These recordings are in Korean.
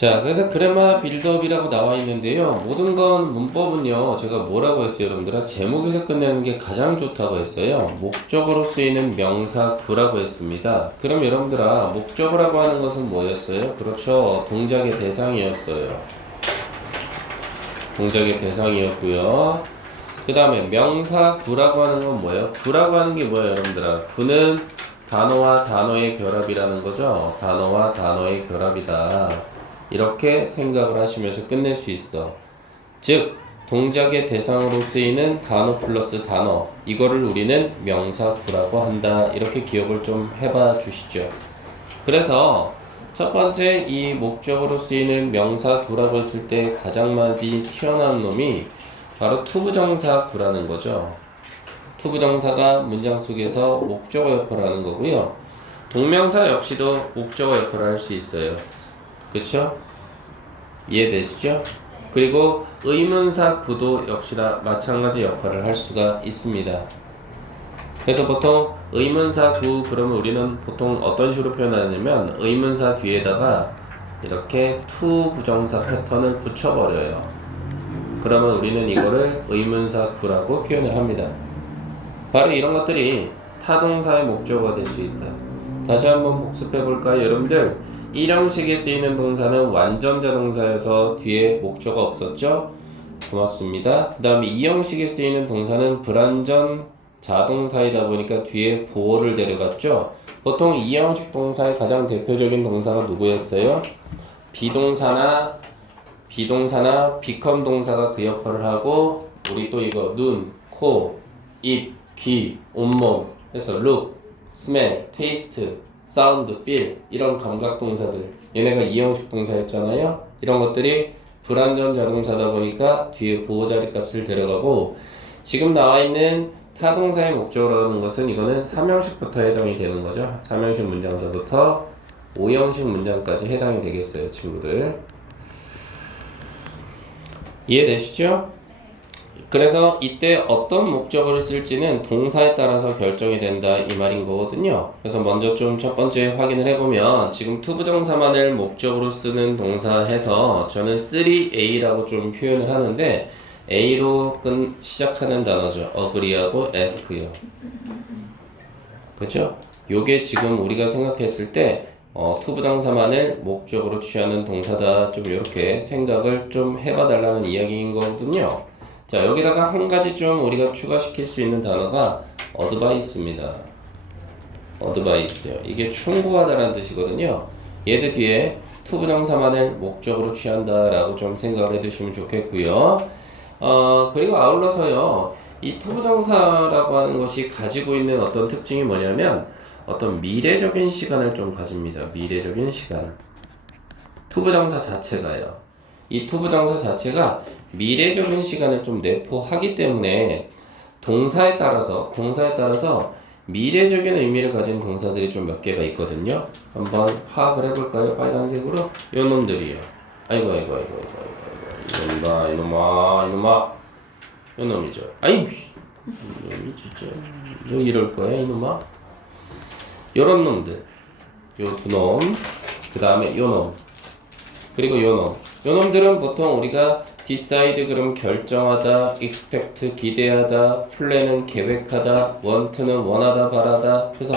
자, 그래서 그래마 빌드업이라고 나와 있는데요. 모든 건 문법은요, 제가 뭐라고 했어요, 여러분들아? 제목에서 끝내는 게 가장 좋다고 했어요. 목적어로 쓰이는 명사 구라고 했습니다. 그럼 여러분들아, 목적어라고 하는 것은 뭐였어요? 그렇죠. 동작의 대상이었어요. 동작의 대상이었고요. 그 다음에 명사 구라고 하는 건 뭐예요? 구라고 하는 게 뭐예요, 여러분들아? 구는 단어와 단어의 결합이라는 거죠. 단어와 단어의 결합이다. 이렇게 생각을 하시면서 끝낼 수 있어. 즉, 동작의 대상으로 쓰이는 단어 플러스 단어, 이거를 우리는 명사구라고 한다. 이렇게 기억을 좀 해봐 주시죠. 그래서 첫 번째 이 목적으로 쓰이는 명사구라고 했을 때 가장 많이 튀어나온 놈이 바로 투부정사구라는 거죠. 투부정사가 문장 속에서 목적어 역할을 하는 거고요. 동명사 역시도 목적어 역할을 할 수 있어요. 그쵸? 이해되시죠? 그리고 의문사 구도 역시나 마찬가지 역할을 할 수가 있습니다. 그래서 보통 의문사 구 그러면 우리는 보통 어떤 식으로 표현하냐면 의문사 뒤에다가 이렇게 투 부정사 패턴을 붙여버려요. 그러면 우리는 이거를 의문사 구라고 표현을 합니다. 바로 이런 것들이 타동사의 목적어가 될 수 있다. 다시 한번 복습해 볼까요, 여러분들? 1형식에 쓰이는 동사는 완전자 동사여서 뒤에 목적어 없었죠? 고맙습니다. 그 다음에 2형식에 쓰이는 동사는 불완전 자동사이다 보니까 뒤에 보어를 데려갔죠? 보통 2형식 동사의 가장 대표적인 동사가 누구였어요? 비동사나 become 동사가 그 역할을 하고 우리 또 이거 눈, 코, 입, 귀, 온몸 해서 look, smell, taste, sound, feel 이런 감각 동사들 얘네가 2형식 동사였잖아요. 이런 것들이 불완전 자동사다 보니까 뒤에 보호 자리 값을 데려가고 지금 나와 있는 타동사의 목적어라는 것은 이거는 3형식부터 해당이 되는 거죠. 3형식 문장서부터 5형식 문장까지 해당이 되겠어요, 친구들. 이해되시죠? 그래서 이때 어떤 목적어를 쓸지는 동사에 따라서 결정이 된다 이 말인 거거든요. 그래서 먼저 좀 첫 번째 확인을 해보면 지금 투부정사만을 목적으로 쓰는 동사 해서 저는 3A라고 좀 표현을 하는데 A로 시작하는 단어죠. agree하고 ask요. 그렇죠? 요게 지금 우리가 생각했을 때 투부정사만을 목적으로 취하는 동사다. 좀 이렇게 생각을 좀 해봐 달라는 이야기인 거거든요. 자, 여기다가 한 가지 좀 우리가 추가시킬 수 있는 단어가 advice입니다. advice요. 이게 충고하다라는 뜻이거든요. 얘들 뒤에 투부정사만을 목적으로 취한다라고 좀 생각을 해두시면 좋겠고요. 그리고 아울러서요. 이 투부정사라고 하는 것이 가지고 있는 어떤 특징이 뭐냐면 어떤 미래적인 시간을 좀 가집니다. 미래적인 시간. 투부정사 자체가요. 이 투부정사 자체가 미래적인 시간을 좀 내포하기 때문에 동사에 따라서 미래적인 의미를 가진 동사들이 좀 몇 개가 있거든요. 한번 파악을 해볼까요? 빨간색으로 요 놈들이요. 아이고 이놈아 요 놈이죠. 아이 놈이 진짜 왜 이럴 거야 이놈아. 요런 놈들 요 두 놈 그 다음에 요 놈 그리고 요 놈 요 놈들은 보통 우리가 decide 그럼 결정하다, expect 기대하다, plan은 계획하다, want는 원하다, 바라다. 그래서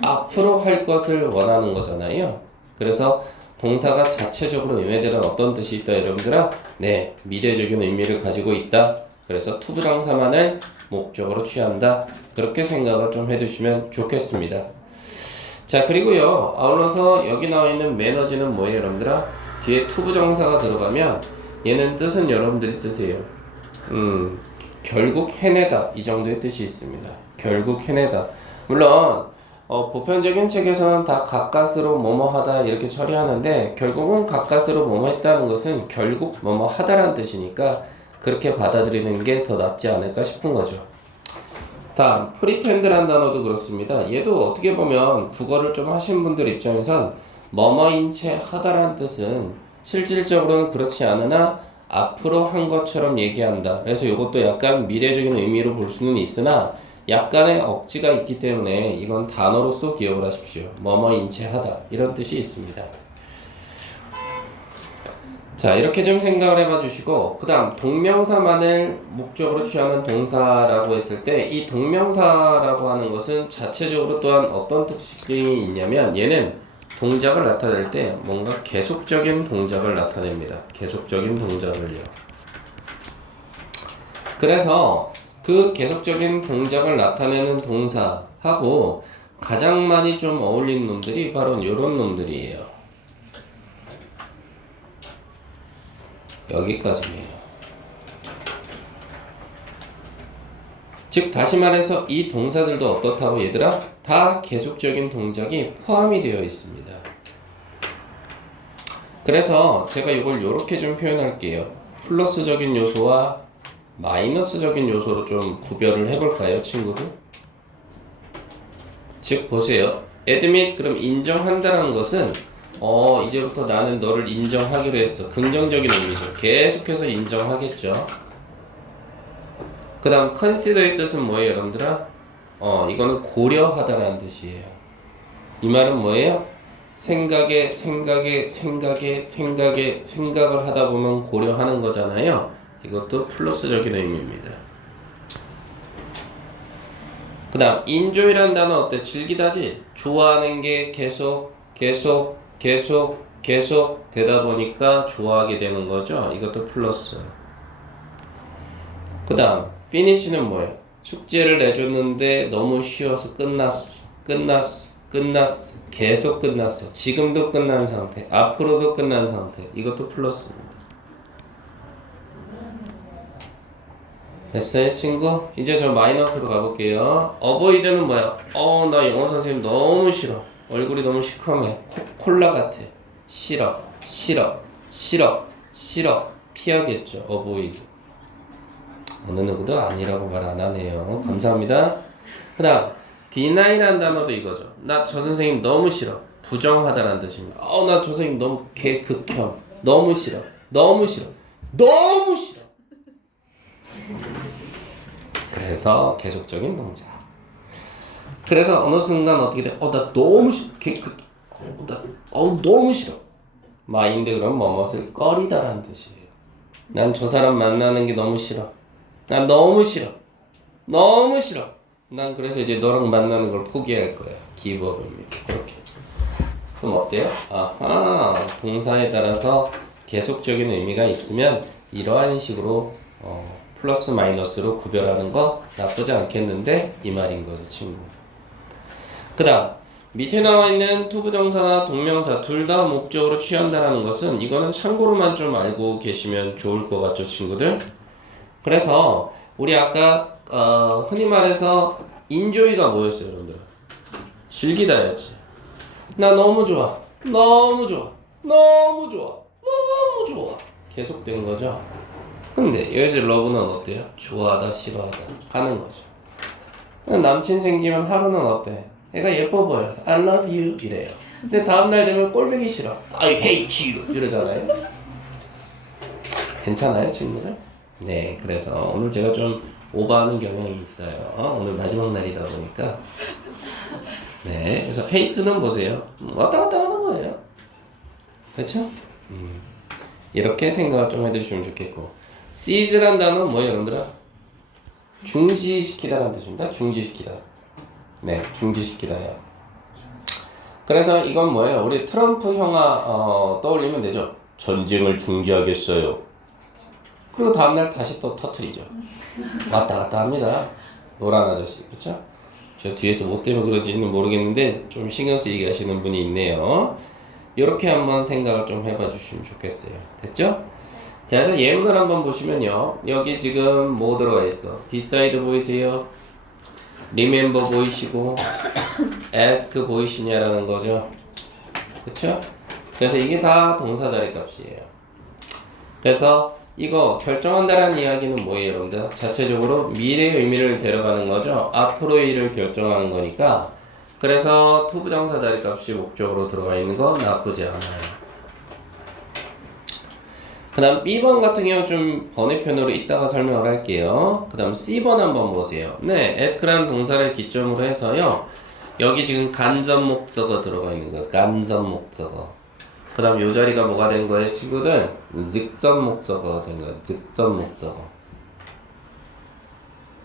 앞으로 할 것을 원하는 거잖아요. 그래서 동사가 자체적으로 얘네들은 어떤 뜻이 있다, 여러분들아? 네, 미래적인 의미를 가지고 있다. 그래서 투부정사만을 목적으로 취한다. 그렇게 생각을 좀 해두시면 좋겠습니다. 자, 그리고요, 아울러서 여기 나와 있는 매너지는 뭐예요, 여러분들아? 뒤에 투부정사가 들어가면 얘는 뜻은 여러분들이 쓰세요. 결국 해내다 이 정도의 뜻이 있습니다. 결국 해내다. 물론 보편적인 책에서는 다 가까스로 뭐뭐 하다 이렇게 처리하는데 결국은 가까스로 뭐뭐 했다는 것은 결국 뭐뭐 하다라는 뜻이니까 그렇게 받아들이는 게 더 낫지 않을까 싶은 거죠. 다음 프리텐드라는 단어도 그렇습니다. 얘도 어떻게 보면 국어를 좀 하신 분들 입장에선 뭐뭐인 채 하다라는 뜻은 실질적으로는 그렇지 않으나 앞으로 한 것처럼 얘기한다. 그래서 이것도 약간 미래적인 의미로 볼 수는 있으나 약간의 억지가 있기 때문에 이건 단어로서 기억을 하십시오. 뭐뭐인 채 하다 이런 뜻이 있습니다. 자, 이렇게 좀 생각을 해봐 주시고, 그 다음 동명사만을 목적으로 취하는 동사라고 했을 때 이 동명사라고 하는 것은 자체적으로 또한 어떤 특징이 있냐면 얘는 동작을 나타낼 때 뭔가 계속적인 동작을 나타냅니다. 계속적인 동작을요. 그래서 그 계속적인 동작을 나타내는 동사하고 가장 많이 좀 어울리는 놈들이 바로 이런 놈들이에요. 여기까지예요. 즉 다시 말해서 이 동사들도 어떻다고 얘들아? 다 계속적인 동작이 포함이 되어 있습니다. 그래서 제가 이걸 이렇게 좀 표현할게요. 플러스적인 요소와 마이너스적인 요소로 좀 구별을 해볼까요, 친구들? 즉 보세요. admit 그럼 인정한다는 것은 이제부터 나는 너를 인정하기로 했어. 긍정적인 의미죠. 계속해서 인정하겠죠. 그 다음 consider의 뜻은 뭐예요, 여러분들아? 이거는 고려하다라는 뜻이에요. 이 말은 뭐예요? 생각을 하다 보면 고려하는 거잖아요. 이것도 플러스적인 의미입니다. 그 다음 enjoy라는 단어 어때? 즐기다지? 좋아하는 게 계속 되다 보니까 좋아하게 되는 거죠. 이것도 플러스. 그 다음 finish는 뭐예요? 숙제를 내줬는데 너무 쉬워서 끝났어. 계속 끝났어. 지금도 끝난 상태. 앞으로도 끝난 상태. 이것도 플러스입니다. 됐어요, 친구? 이제 저 마이너스로 가볼게요. avoid는 뭐야? 나 영어 선생님 너무 싫어. 얼굴이 너무 시커매. 콜라 같아. 싫어. 피하겠죠. avoid. 어느 누구도 아니라고 말 안 하네요. 감사합니다. 그 다음 deni라는 단어도 이거죠. 나 저 선생님 너무 싫어. 부정하다라는 뜻입니다. 나 저 선생님 너무 극혐. 너무 싫어. 그래서 계속적인 동작. 그래서 어느 순간 어떻게 돼? 나 너무 싫어. 너무 싫어. 마인드 그럼 뭐뭇을 꺼리다라는 뜻이에요. 난 저 사람 만나는 게 너무 싫어. 난 너무 싫어. 난 그래서 이제 너랑 만나는 걸 포기할 거야. 기브업입니다. 이렇게. 그럼 어때요? 아하, 동사에 따라서 계속적인 의미가 있으면 이러한 식으로 플러스 마이너스로 구별하는 거 나쁘지 않겠는데 이 말인 거죠, 친구. 그 다음 밑에 나와 있는 투부정사나 동명사 둘 다 목적으로 취한다라는 것은 이거는 참고로만 좀 알고 계시면 좋을 것 같죠, 친구들? 그래서 우리 아까 흔히 말해서 enjoy가 뭐였어요, 여러분들? 즐기다였지. 나 너무 좋아. 계속되는 거죠. 근데 여기서 love는 어때요? 좋아하다, 싫어하다 하는 거죠. 남친 생기면 하루는 어때? 애가 예뻐 보여서 I love you 이래요. 근데 다음날 되면 꼴보기 싫어. I hate you 이러잖아요. 괜찮아요, 친구들? 네, 그래서 오늘 제가 좀 오버하는 경향이 있어요. 오늘 마지막 날이다 보니까. 네, 그래서 hate는 보세요. 왔다 갔다 하는 거예요. 그렇죠? 이렇게 생각을 좀 해주시면 좋겠고. seize란 단어는 뭐예요, 여러분들아? 중지시키다라는 뜻입니다. 중지시키다. 네, 중지시키다요. 그래서 이건 뭐예요? 우리 트럼프 형아 떠올리면 되죠. 전쟁을 중지하겠어요. 그리고 다음날 다시 또 터트리죠. 왔다 갔다 합니다. 노란 아저씨, 그렇죠? 저 뒤에서 뭐 때문에 그러지는 모르겠는데 좀 신경 쓰이게 하시는 분이 있네요. 이렇게 한번 생각을 좀 해봐 주시면 좋겠어요. 됐죠? 자, 그래서 예문을 한번 보시면요. 여기 지금 뭐 들어가 있어? decide 보이세요? remember 보이시고 ask 보이시냐라는 거죠. 그쵸? 그래서 이게 다 동사 자리 값이에요. 그래서 이거 결정한다라는 이야기는 뭐예요, 여러분들? 자체적으로 미래의 의미를 데려가는 거죠. 앞으로의 일을 결정하는 거니까. 그래서 투부정사 자리 값이 목적으로 들어가 있는 건 나쁘지 않아요. 그 다음 B번 같은 경우 좀 번외편으로 이따가 설명을 할게요. 그 다음 C번 한번 보세요. 네, ask라는 동사를 기점으로 해서요. 여기 지금 간접 목적어 들어가 있는 거예요. 간접 목적어. 그 다음 요 자리가 뭐가 된 거예요, 친구들? 직접 목적어가 된 거예요. 직접 목적어.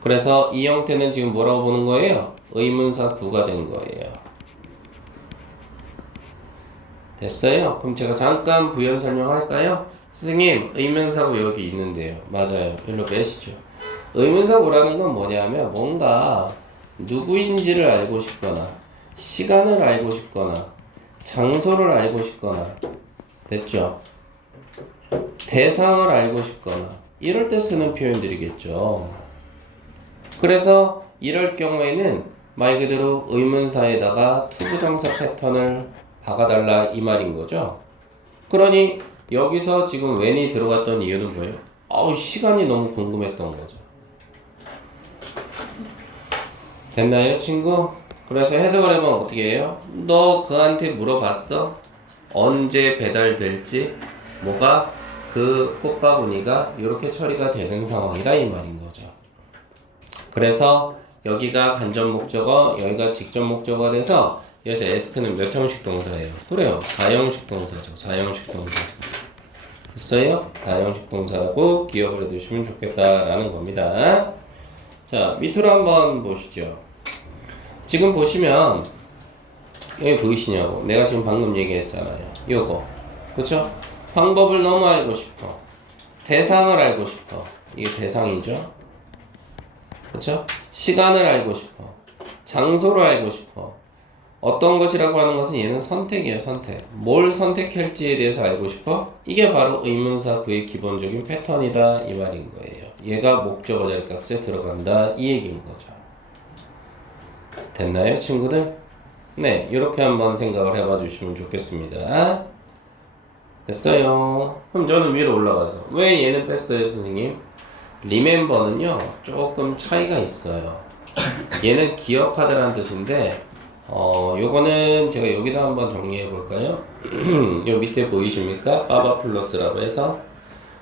그래서 이 형태는 지금 뭐라고 보는 거예요? 의문사 구가 된 거예요. 됐어요? 그럼 제가 잠깐 부연 설명할까요? 스승님, 의문사구 여기 있는데요. 맞아요. 일로 빼시죠. 의문사구라는 건 뭐냐면 뭔가 누구인지를 알고 싶거나 시간을 알고 싶거나 장소를 알고 싶거나 됐죠? 대상을 알고 싶거나 이럴 때 쓰는 표현들이겠죠. 그래서 이럴 경우에는 말 그대로 의문사에다가 투부정사 패턴을 박아달라 이 말인 거죠. 그러니 여기서 지금 when이 들어갔던 이유는 뭐예요? 시간이 너무 궁금했던 거죠. 됐나요, 친구? 그래서 해석을 해보면 어떻게 해요? 너 그한테 물어봤어? 언제 배달될지? 뭐가? 그 꽃바구니가 이렇게 처리가 되는 상황이다 이 말인 거죠. 그래서 여기가 간접 목적어, 여기가 직접 목적어가 돼서 여기서 ask는 몇 형식 동사예요? 그래요. 4형식 동사죠. 4형식 동사. 됐어요? 4형식 동사라고 기억을 해두시면 좋겠다라는 겁니다. 자, 밑으로 한번 보시죠. 지금 보시면 여기 보이시냐고. 내가 지금 방금 얘기했잖아요. 요거. 그쵸? 방법을 너무 알고 싶어. 대상을 알고 싶어. 이게 대상이죠. 그쵸? 시간을 알고 싶어. 장소를 알고 싶어. 어떤 것이라고 하는 것은 얘는 선택이에요. 선택. 뭘 선택할지에 대해서 알고 싶어? 이게 바로 의문사 구의 기본적인 패턴이다 이 말인 거예요. 얘가 목적어 자리 값에 들어간다 이 얘기인 거죠. 됐나요, 친구들? 네, 이렇게 한번 생각을 해봐 주시면 좋겠습니다. 됐어요. 그럼 저는 위로 올라가서 왜 얘는 뺐어요, 선생님? remember는요 조금 차이가 있어요. 얘는 기억하다라는 뜻인데 요거는 제가 여기다 한번 정리해 볼까요? 요 밑에 보이십니까? 빠바 플러스라고 해서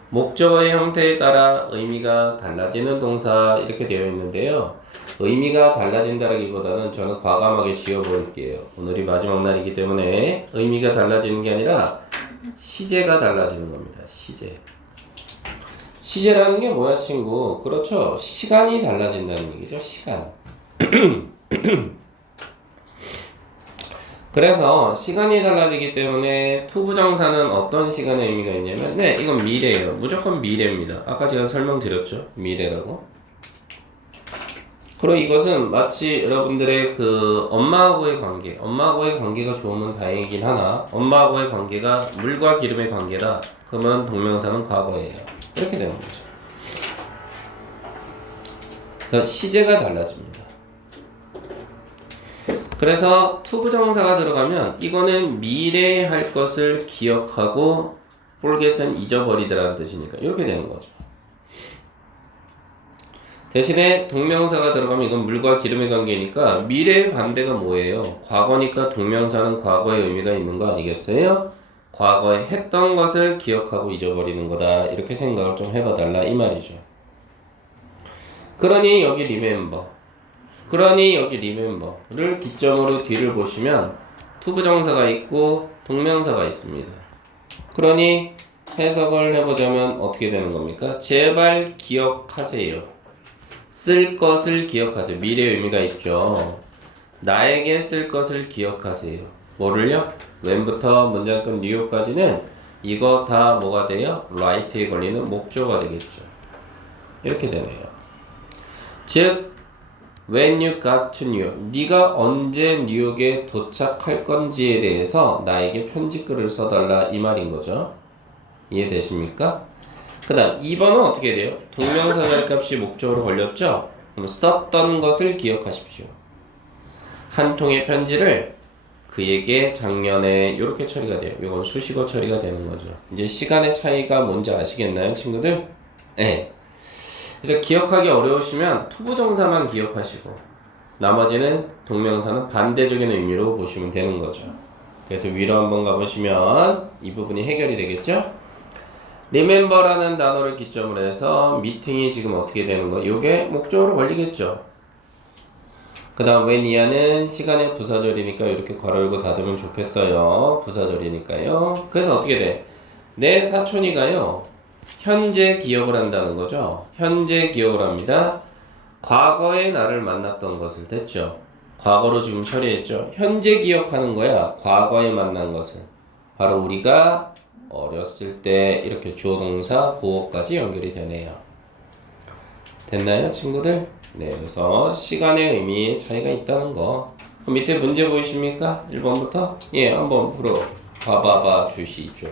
목적어의 형태에 따라 의미가 달라지는 동사 이렇게 되어 있는데요. 의미가 달라진다라기보다는 저는 과감하게 지워버릴게요. 오늘이 마지막 날이기 때문에 의미가 달라지는 게 아니라 시제가 달라지는 겁니다. 시제. 시제라는 게 뭐야, 친구? 그렇죠. 시간이 달라진다는 얘기죠. 시간. 그래서 시간이 달라지기 때문에 투부정사는 어떤 시간의 의미가 있냐면 네, 이건 미래예요. 무조건 미래입니다. 아까 제가 설명드렸죠. 미래라고. 그리고 이것은 마치 여러분들의 그 엄마하고의 관계가 좋으면 다행이긴 하나 엄마하고의 관계가 물과 기름의 관계다. 그러면 동명사는 과거예요. 이렇게 되는 거죠. 그래서 시제가 달라집니다. 그래서 투부정사가 들어가면 이거는 미래에 할 것을 기억하고 forget은 잊어버리더라는 뜻이니까 이렇게 되는 거죠. 대신에 동명사가 들어가면 이건 물과 기름의 관계니까 미래의 반대가 뭐예요? 과거니까 동명사는 과거의 의미가 있는 거 아니겠어요? 과거에 했던 것을 기억하고 잊어버리는 거다. 이렇게 생각을 좀 해봐달라 이 말이죠. 그러니 여기 리멤버를 기점으로 뒤를 보시면 투부정사가 있고 동명사가 있습니다. 그러니 해석을 해보자면 어떻게 되는 겁니까? 제발 기억하세요. 쓸 것을 기억하세요. 미래의 의미가 있죠. 나에게 쓸 것을 기억하세요. 뭐를요? when부터 문장 끝 뉴욕까지는 이거 다 뭐가 돼요? right에 걸리는 목조가 되겠죠. 이렇게 되네요. 즉 when you got to New York, 네가 언제 뉴욕에 도착할 건지에 대해서 나에게 편지글을 써달라 이 말인 거죠. 이해되십니까? 그 다음 2번은 어떻게 돼요? 동명사 자리값이 목적으로 걸렸죠? 그럼 썼던 것을 기억하십시오. 한 통의 편지를 그에게 작년에 이렇게 처리가 돼요. 이건 수식어 처리가 되는 거죠. 이제 시간의 차이가 뭔지 아시겠나요, 친구들? 네. 그래서 기억하기 어려우시면 투부정사만 기억하시고 나머지는 동명사는 반대적인 의미로 보시면 되는 거죠. 그래서 위로 한번 가보시면 이 부분이 해결이 되겠죠? remember라는 단어를 기점으로 해서 미팅이 지금 어떻게 되는 거? 이게 목적으로 걸리겠죠. 그 다음 when 이하는 시간의 부사절이니까 이렇게 괄호 열고 닫으면 좋겠어요. 부사절이니까요. 그래서 어떻게 돼? 내 사촌이가요. 현재 기억을 한다는 거죠. 현재 기억을 합니다. 과거에 나를 만났던 것을 됐죠. 과거로 지금 처리했죠. 현재 기억하는 거야. 과거에 만난 것을. 바로 우리가 어렸을 때 이렇게 주어 동사 보어까지 연결이 되네요. 됐나요, 친구들? 네, 그래서 시간의 의미에 차이가 있다는 거. 그럼 밑에 문제 보이십니까? 1번부터? 예, 한번 풀어 봐봐 주시죠.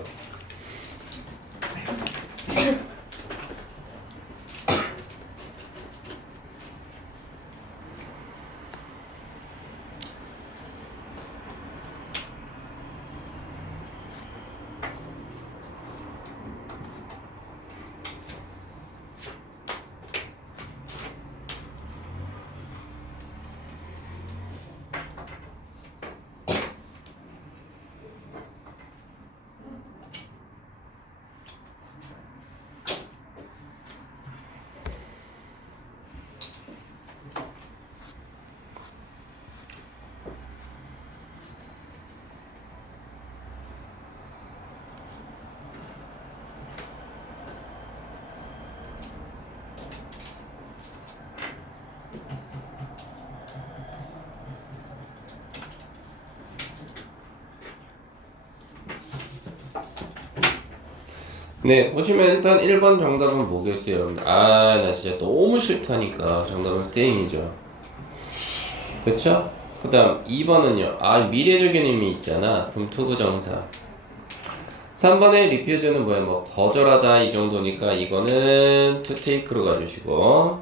네, 보시면 일단 1번 정답은 뭐겠어요, 여러분들? 아, 나 진짜 너무 싫다니까. 정답은 스테잉이죠. 그쵸? 그 다음 2번은요. 아, 미래적인 의미 있잖아. 그럼 투부정사. 3번의 리퓨즈는 뭐야? 뭐 거절하다 이 정도니까 이거는 to take로 가주시고,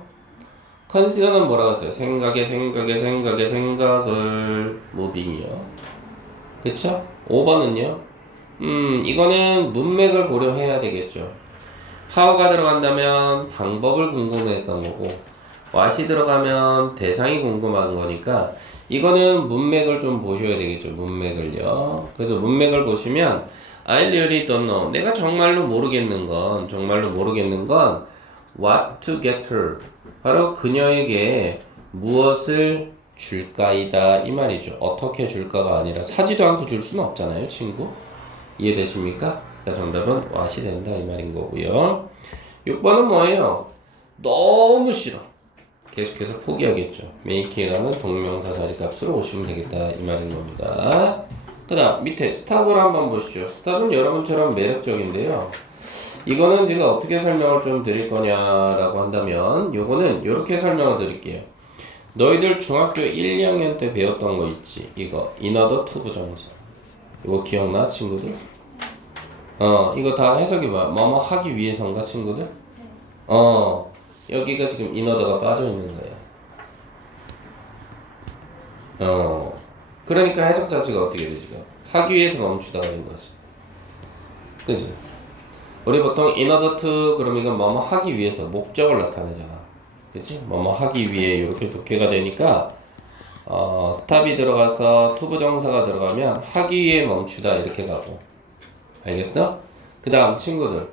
consider는 뭐라고 했어요? 생각을 moving이요. 그쵸? 5번은요. 이거는 문맥을 고려해야 되겠죠. how가 들어간다면 방법을 궁금해했던 거고, what이 들어가면 대상이 궁금한 거니까 이거는 문맥을 좀 보셔야 되겠죠. 문맥을요. 그래서 문맥을 보시면 I really don't know. 내가 정말로 모르겠는 건 what to get her. 바로 그녀에게 무엇을 줄까이다 이 말이죠. 어떻게 줄까가 아니라 사지도 않고 줄 수는 없잖아요, 친구. 이해되십니까? 정답은 what이 된다 이 말인 거고요. 6번은 뭐예요? 너무 싫어. 계속해서 포기하겠죠. make이라는 동명사 자리 값으로 오시면 되겠다 이 말인 겁니다. 그 다음 밑에 stop을 한번 보시죠. stop은 여러분처럼 매력적인데요. 이거는 제가 어떻게 설명을 좀 드릴 거냐라고 한다면 요거는 이렇게 설명을 드릴게요. 너희들 중학교 1, 2학년 때 배웠던 거 있지? 이거 인어더 투부정사. 이거 기억나 친구들? 이거 다 해석이 뭐뭐 하기 위해서인가 친구들? 여기가 지금 인어더가 빠져 있는 거예요. 그러니까 해석 자체가 어떻게 되지? 하기 위해서 멈추다가 된 거지. 그치? 우리 보통 in order to 그럼 이건 뭐뭐 하기 위해서 목적을 나타내잖아. 그치? 뭐뭐 하기 위해 이렇게 독해가 되니까 스탑이 들어가서 투부정사가 들어가면 하기 위해 멈추다 이렇게 가고. 알겠어? 그 다음 친구들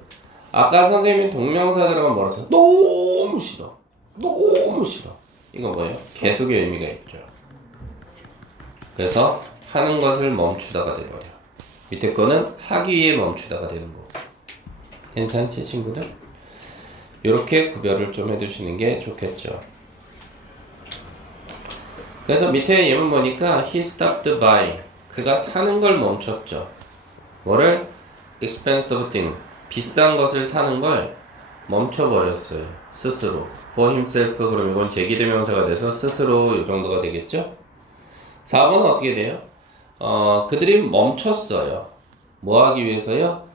아까 선생님이 동명사 들어가면 뭐라 했어? 너무 싫어. 너무 싫어. 이거 뭐예요? 계속의 의미가 있죠. 그래서 하는 것을 멈추다가 돼버려. 밑에 거는 하기 위해 멈추다가 되는 거. 괜찮지 친구들? 이렇게 구별을 좀 해두시는 게 좋겠죠. 그래서 밑에 예문 보니까 he stopped by 그가 사는 걸 멈췄죠. 뭐를? expensive thing 비싼 것을 사는 걸 멈춰버렸어요. 스스로 for himself 그럼 이건 제기대명사가 돼서 스스로 이 정도가 되겠죠. 4번은 어떻게 돼요? 그들이 멈췄어요. 뭐 하기 위해서요?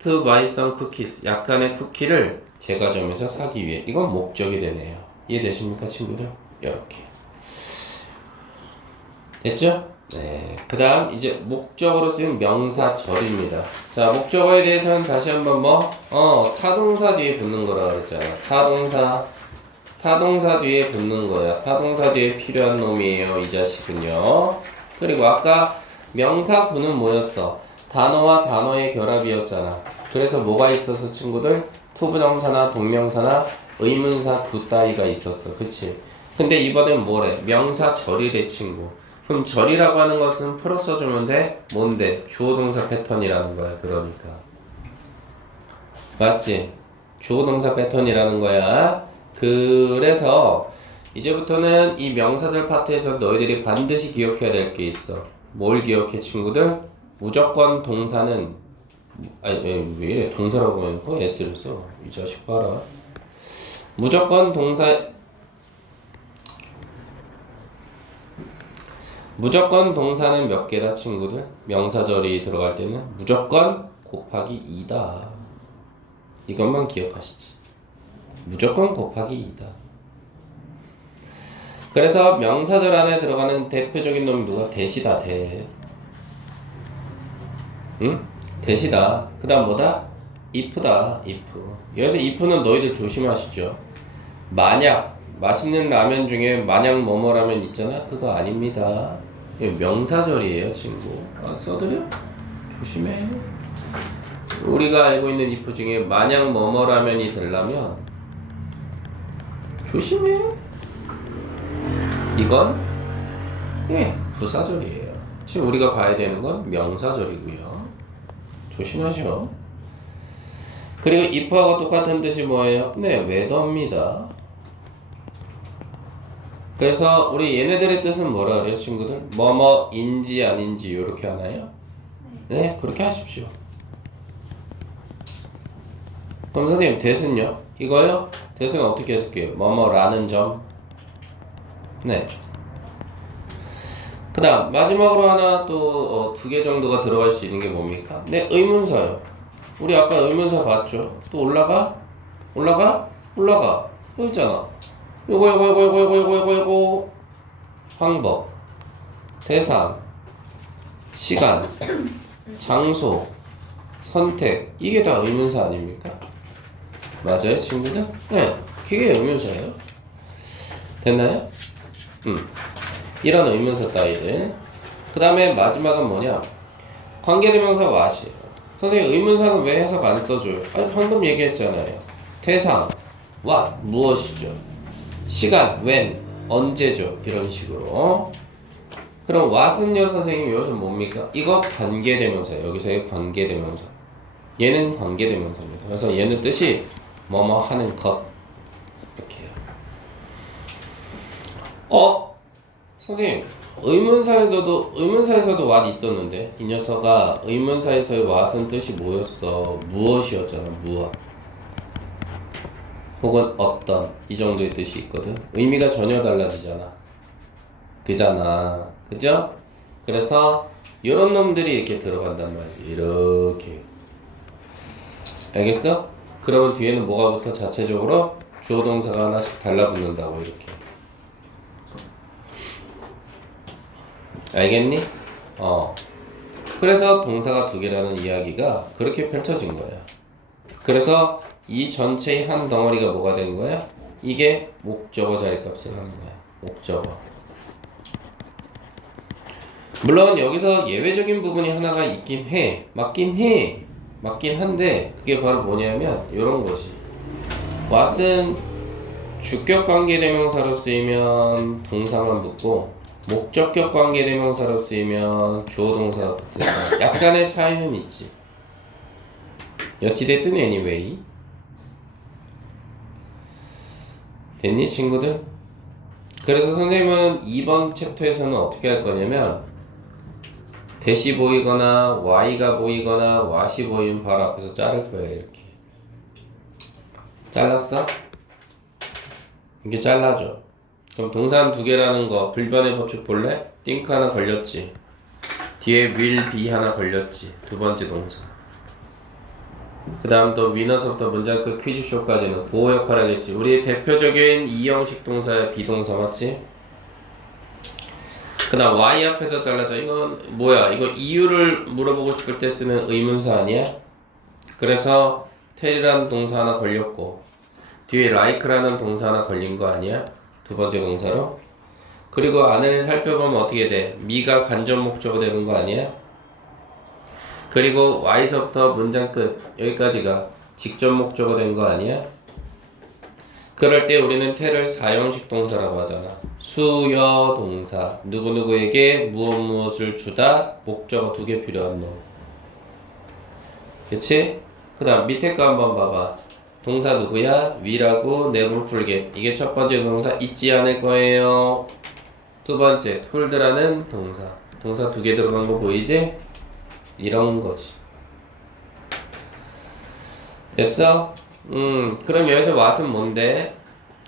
To buy some cookies 약간의 쿠키를 제과점에서 사기 위해. 이건 목적이 되네요. 이해되십니까 친구들? 이렇게 됐죠? 네. 그 다음 이제 목적으로 쓰인 명사절입니다. 자, 목적어에 대해서는 다시 한번 타동사 뒤에 붙는 거라고 그랬잖아요. 타동사 뒤에 붙는 거야. 타동사 뒤에 필요한 놈이에요. 이 자식은요. 그리고 아까 명사구는 뭐였어? 단어와 단어의 결합이었잖아. 그래서 뭐가 있어서 친구들? 투부정사나 동명사나 의문사 구 따위가 있었어. 그치? 근데 이번엔 뭐래? 명사 절이래 친구. 그럼 절이라고 하는 것은 풀어 써주면 돼? 뭔데? 주어 동사 패턴이라는 거야. 그러니까 맞지? 주어 동사 패턴이라는 거야. 그래서 이제부터는 이 명사절 파트에서 너희들이 반드시 기억해야 될 게 있어. 뭘 기억해 친구들? 무조건 동사는 아니 왜 이래 동사라고 해놓고 S를 써? 이 자식 봐라. 무조건 동사는 몇 개다 친구들? 명사절이 들어갈 때는 무조건 곱하기 2다. 이것만 기억하시지. 무조건 곱하기 2다. 그래서 명사절 안에 들어가는 대표적인 놈이 누가? 대시다. 대. 응? 대시다. 그 다음 뭐다? if다. if. 여기서 if는 너희들 조심하시죠. 만약 맛있는 라면 중에 만약 뭐뭐라면 있잖아. 그거 아닙니다. 이거 명사절이에요 친구. 써드려? 조심해. 우리가 알고 있는 if 중에 만약 뭐뭐라면이 되려면 조심해. 이건 부사절이에요. 지금 우리가 봐야 되는 건 명사절이고요. 조심하셔. 그리고 if하고 똑같은 뜻이 뭐예요? 네, whether입니다. 그래서 우리 얘네들의 뜻은 뭐라 그래요, 친구들? 뭐뭐인지 아닌지 이렇게 하나요? 네, 그렇게 하십시오. 그럼 선생님 대신요? 이거요? 대신 어떻게 해석해요? 뭐뭐라는 점. 네. 그 다음 마지막으로 하나 또 두 개 정도가 들어갈 수 있는 게 뭡니까? 네, 의문사요. 우리 아까 의문사 봤죠? 또 올라가? 여기 있잖아. 요거 방법, 대상, 시간, 장소, 선택. 이게 다 의문사 아닙니까? 맞아요 친구들? 네, 그게 의문사예요. 됐나요? 이런 의문사 따위들. 그 다음에 마지막은 뭐냐? 관계대명사 what이에요. 선생님 의문사는 왜 해석 안 써줘요? 아니 방금 얘기했잖아요. 대상 what 무엇이죠? 시간 when 언제죠? 이런 식으로. 그럼 what은요 선생님 여기서 뭡니까? 이거 관계대명사예요. 여기서의 관계대명사. 얘는 관계대명사입니다. 그래서 얘는 뜻이 뭐뭐 하는 것 이렇게 해요. 선생님 의문사에서도 what 있었는데 이 녀석아 의문사에서의 what은 뜻이 뭐였어? 무엇이었잖아. 무엇 혹은 어떤 이 정도의 뜻이 있거든. 의미가 전혀 달라지잖아. 그죠? 그래서 이런 놈들이 이렇게 들어간단 말이지. 이렇게 알겠어? 그러면 뒤에는 뭐가 붙어? 자체적으로 주어 동사가 하나씩 달라붙는다고 이렇게. 알겠니? 그래서 동사가 두 개라는 이야기가 그렇게 펼쳐진 거야. 그래서 이 전체의 한 덩어리가 뭐가 된 거야? 이게 목적어 자리값을 하는 거야. 목적어. 물론 여기서 예외적인 부분이 하나가 있긴 해. 맞긴 한데 그게 바로 뭐냐면 이런 거지. what은 주격 관계대명사로 쓰이면 동사만 붙고 목적격 관계대명사로 쓰이면 주어 동사가 붙으니까 약간의 차이는 있지. 여찌됐든 anyway. 됐니 친구들? 그래서 선생님은 이번 챕터에서는 어떻게 할 거냐면 대시 보이거나 y가 보이거나 what이 보이면 바로 앞에서 자를 거예요. 이렇게 잘랐어? 이렇게 잘라줘. 그럼 동사는 두 개라는 거 불변의 법칙 볼래? think 하나 걸렸지. 뒤에 will be 하나 걸렸지. 두 번째 동사. 그 다음 또 위너서부터 문장 끝 퀴즈쇼까지는 보호 역할 하겠지. 우리의 대표적인 이형식 동사야. 비동사 맞지? 그 다음 y 앞에서 잘라줘. 이건 뭐야? 이거 이유를 물어보고 싶을 때 쓰는 의문사 아니야? 그래서 tell이라는 동사 하나 걸렸고 뒤에 like라는 동사 하나 걸린 거 아니야? 두 번째 동사로. 그리고 안을 살펴보면 어떻게 돼? me가 간접 목적어 되는 거 아니야? 그리고 y서부터 문장 끝 여기까지가 직접 목적어 된 거 아니야? 그럴 때 우리는 태를 사형식 동사라고 하잖아. 수여 동사. 누구누구에게 무엇을 주다. 목적어 2개 필요한 놈. 그치? 그 다음 밑에 거 한번 봐봐. 동사 누구야? 위라고 never forget. 이게 첫 번째 동사 잊지 않을 거예요. 두 번째 told라는 동사. 동사 2개 들어간 거 보이지? 이런 거지. 됐어? 그럼 여기서 what은 뭔데?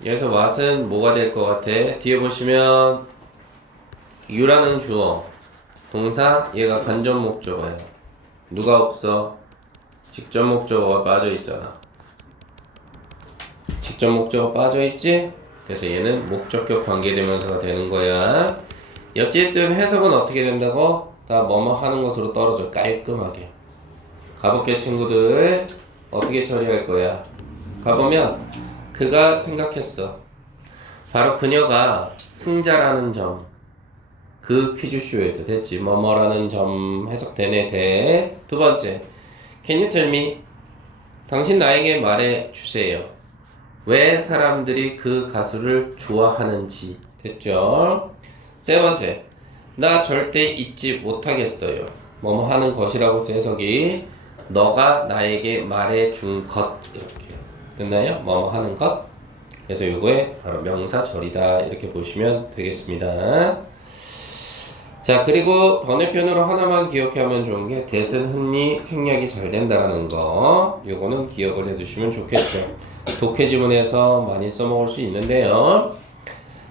여기서 what은 뭐가 될 것 같아? 뒤에 보시면 you라는 주어 동사 얘가 간접 목적어야. 누가 없어? 직접 목적어가 빠져있잖아. 직접 목적어 빠져있지? 그래서 얘는 목적격 관계대명사가 되는 거야. 어쨌든 해석은 어떻게 된다고? 다 뭐뭐 하는 것으로 떨어져. 깔끔하게. 가볼게 친구들. 어떻게 처리할 거야? 가보면 그가 생각했어. 바로 그녀가 승자라는 점. 그 퀴즈쇼에서 됐지. 뭐뭐라는 점 해석되네. 대. 두 번째. Can you tell me? 당신 나에게 말해 주세요. 왜 사람들이 그 가수를 좋아하는지. 됐죠? 세 번째. 나 절대 잊지 못하겠어요. 뭐뭐 하는 것이라고 해석이 너가 나에게 말해 준 것. 이렇게. 됐나요? 뭐뭐 하는 것. 그래서 요거에 바로 명사절이다. 이렇게 보시면 되겠습니다. 자, 그리고 번외편으로 하나만 기억하면 좋은 게 that은 흔히 생략이 잘 된다라는 거. 요거는 기억을 해두시면 좋겠죠. 독해 지문에서 많이 써먹을 수 있는데요.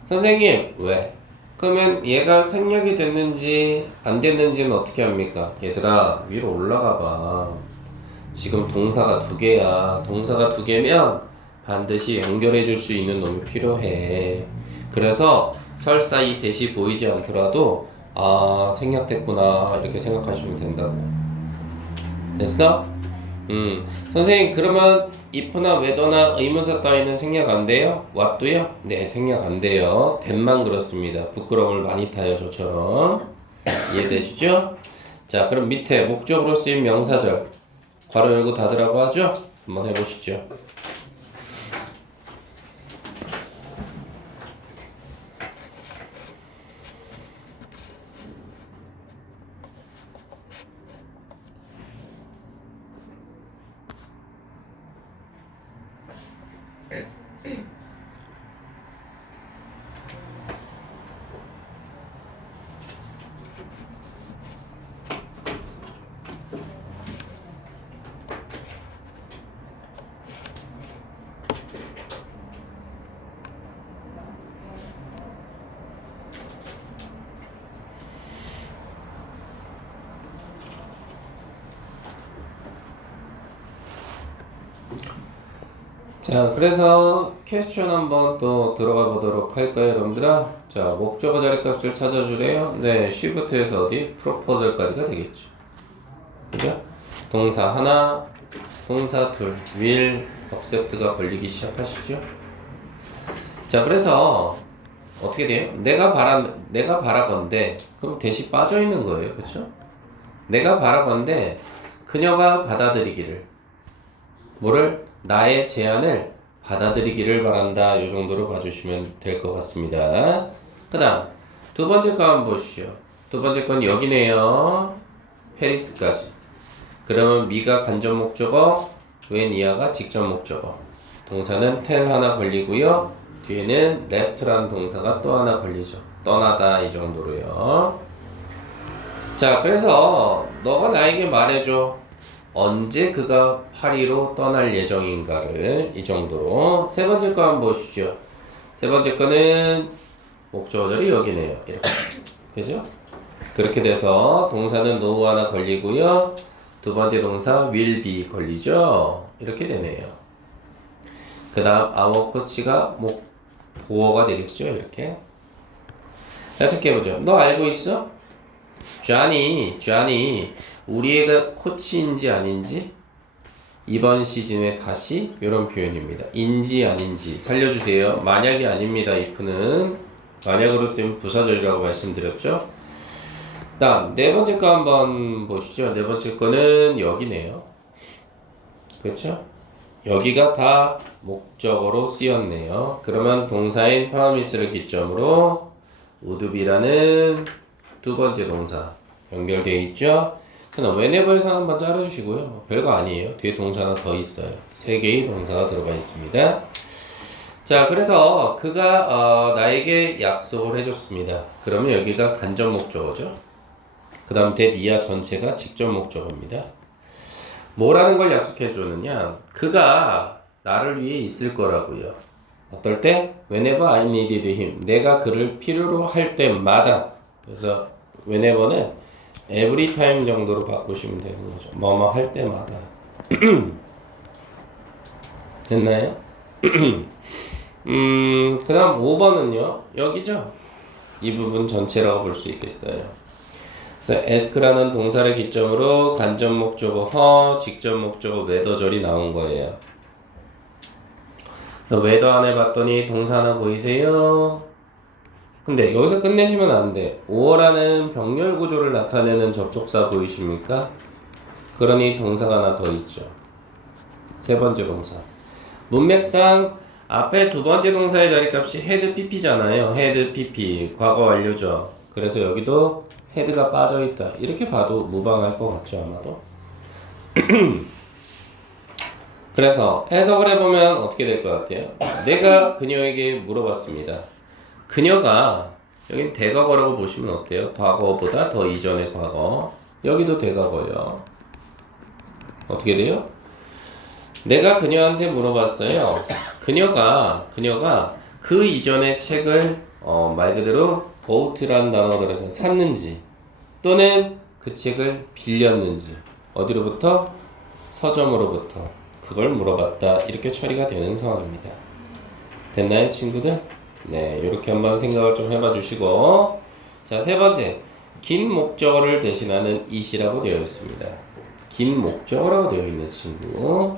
선생님, 왜? 그러면 얘가 생략이 됐는지 안 됐는지는 어떻게 합니까? 얘들아, 위로 올라가 봐. 지금 동사가 2개야. 동사가 2개면 반드시 연결해 줄 수 있는 놈이 필요해. 그래서 설사 이 대시 보이지 않더라도 아, 생략됐구나 이렇게 생각하시면 된다고. 됐어? 선생님 그러면 if나 whether나 의문사 따위는 생략 안 돼요? what도요? 네, 생략 안 돼요. that만 그렇습니다. 부끄러움을 많이 타요 저처럼. 이해되시죠? 자, 그럼 밑에 목적으로 쓰인 명사절 괄호 열고 닫으라고 하죠? 한번 해보시죠. 자, 그래서 퀘스천 한번 또 들어가 보도록 할까요, 여러분들아? 자, 목적어 자리값을 찾아주래요. 네, 쉬프트에서 어디? 프로포절까지가 되겠죠. 그죠? 동사 하나, 동사 둘, will, accept가 걸리기 시작하시죠. 자, 그래서 어떻게 돼요? 내가 바라건대, 그럼 대시 빠져 있는 거예요, 그렇죠? 내가 바라건대 그녀가 받아들이기를, 뭐를? 나의 제안을 받아들이기를 바란다. 이 정도로 봐주시면 될 것 같습니다. 그 다음 두 번째 거 한번 보시죠. 두 번째 건 여기네요. 페리스까지. 그러면 미가 간접 목적어, 웬이아가 직접 목적어. 동사는 tell 하나 걸리고요. 뒤에는 left라는 동사가 또 하나 걸리죠. 떠나다 이 정도로요. 자, 그래서 너가 나에게 말해줘. 언제 그가 파리로 떠날 예정인가를 이 정도로. 세 번째 거 한번 보시죠. 세 번째 거는 목적어절이 여기네요. 이렇게. 그죠? 그렇게 돼서 동사는 no 하나 걸리고요. 두 번째 동사 will be 걸리죠. 이렇게 되네요. 그 다음 our coach가 보어가 되겠죠. 이렇게. 자, 체크해보죠. 너 알고 있어? 쟈니, 우리 애가 코치인지 아닌지 이번 시즌에 다시 이런 표현입니다. 인지 아닌지 살려주세요. 만약이 아닙니다. if는 만약으로 쓰면 부사절이라고 말씀드렸죠. 다음 네 번째 거 한번 보시죠. 네 번째 거는 여기네요. 그렇죠? 여기가 다 목적어로 쓰였네요. 그러면 동사인 promise를 기점으로 would be라는 두 번째 동사 연결되어 있죠. 그럼 whenever에서 한번 자르주시고요. 별거 아니에요. 뒤에 동사 하나 더 있어요. 세 개의 동사가 들어가 있습니다. 자, 그래서 그가 나에게 약속을 해줬습니다. 그러면 여기가 간접 목적어죠. 그 다음 that 이하 전체가 직접 목적어입니다. 뭐라는 걸 약속해줬느냐? 그가 나를 위해 있을 거라고요. 어떨 때? Whenever I needed him. 내가 그를 필요로 할 때마다. 그래서 whenever는 every time 정도로 바꾸시면 되는 거죠. 뭐뭐 할 때마다. 됐나요? 그 다음 5번은요. 여기죠. 이 부분 전체라고 볼 수 있겠어요. 그래서 ask라는 동사를 기점으로 간접 목적어 her, 직접 목적어 whether절이 나온 거예요. 그래서 whether 안에 봤더니 동사 하나 보이세요? 근데 여기서 끝내시면 안 돼. 5어라는 병렬 구조를 나타내는 접속사 보이십니까? 그러니 동사가 하나 더 있죠. 세 번째 동사. 문맥상 앞에 두 번째 동사의 자리값이 had pp잖아요. had pp 과거 완료죠. 그래서 여기도 had가 빠져있다. 이렇게 봐도 무방할 것 같죠, 아마도. 그래서 해석을 해보면 어떻게 될 것 같아요? 내가 그녀에게 물어봤습니다. 그녀가 여긴 대과거라고 보시면 어때요? 과거보다 더 이전의 과거. 여기도 대과거예요. 어떻게 돼요? 내가 그녀한테 물어봤어요. 그녀가 그 이전의 책을 말 그대로 bought라는 단어가 들어서 샀는지 또는 그 책을 빌렸는지 어디로부터? 서점으로부터 그걸 물어봤다. 이렇게 처리가 되는 상황입니다. 됐나요, 친구들? 네, 이렇게 한번 생각을 좀 해봐 주시고, 자, 세 번째, 긴 목적어를 대신하는 it이라고 되어 있습니다. 긴 목적어라고 되어 있는 친구.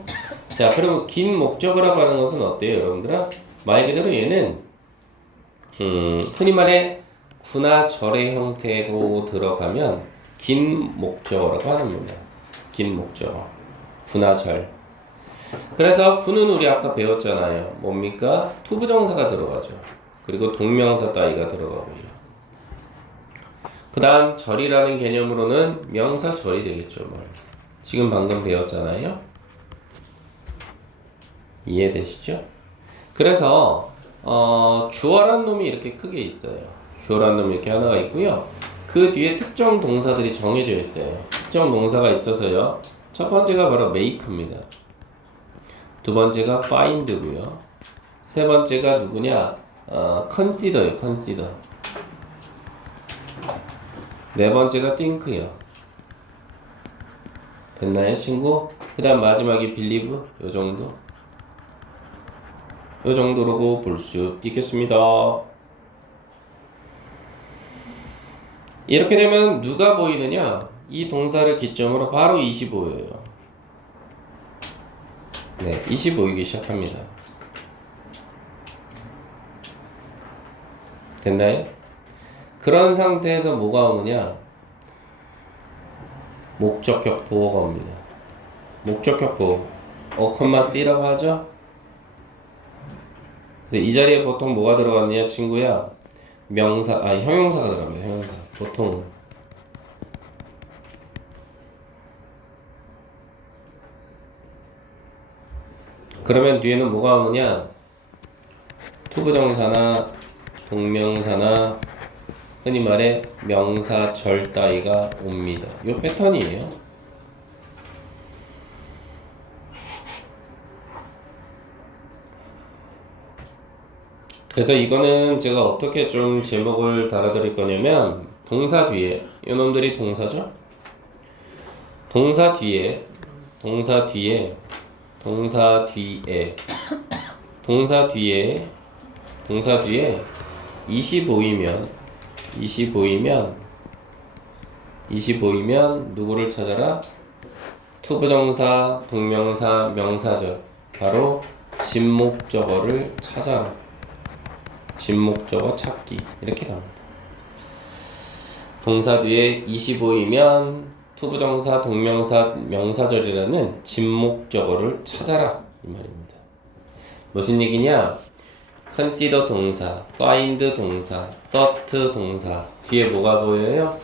자, 그러면 긴 목적어라고 하는 것은 어때요, 여러분들아? 말 그대로 얘는 흔히 말해 구나 절의 형태로 들어가면 긴 목적어라고 합니다. 긴 목적어, 구나 절. 그래서 구는 우리 아까 배웠잖아요. 뭡니까? 투부정사가 들어가죠. 그리고 동명사 따위가 들어가고요. 그 다음 절이라는 개념으로는 명사 절이 되겠죠. 뭘. 지금 방금 배웠잖아요. 이해되시죠? 그래서 주어란 놈이 이렇게 크게 있어요. 주어란 놈이 이렇게 하나가 있고요. 그 뒤에 특정 동사들이 정해져 있어요. 특정 동사가 있어서요. 첫 번째가 바로 make입니다. 두 번째가 find고요. 세 번째가 누구냐? consider요. consider. 네 번째가 think요. 됐나요, 친구? 그 다음 마지막이 believe. 요 정도. 요 정도로 볼 수 있겠습니다. 이렇게 되면 누가 보이느냐? 이 동사를 기점으로 바로 25예요. 네, 20 보이기 시작합니다. 됐나요? 그런 상태에서 뭐가 오느냐? 목적격 보어가 옵니다. 목적격 보어. C라고 하죠? 그래서 이 자리에 보통 뭐가 들어갔느냐, 친구야? 형용사가 들어갑니다. 형용사. 보통은. 그러면 뒤에는 뭐가 오느냐? 투부정사나 동명사나 흔히 말해 명사 절 따위가 옵니다. 요 패턴이에요. 그래서 이거는 제가 어떻게 좀 제목을 달아드릴 거냐면 동사 뒤에 이놈들이 동사죠? 동사 뒤에 25이면 누구를 찾아라? 투부정사, 동명사, 명사절. 바로 진목적어를 찾아라. 진목적어 찾기. 이렇게 갑니다. 동사 뒤에 25이면 투부정사, 동명사, 명사절이라는 진목적어를 찾아라. 이 말입니다. 무슨 얘기냐? consider 동사, find 동사, thought 동사 뒤에 뭐가 보여요?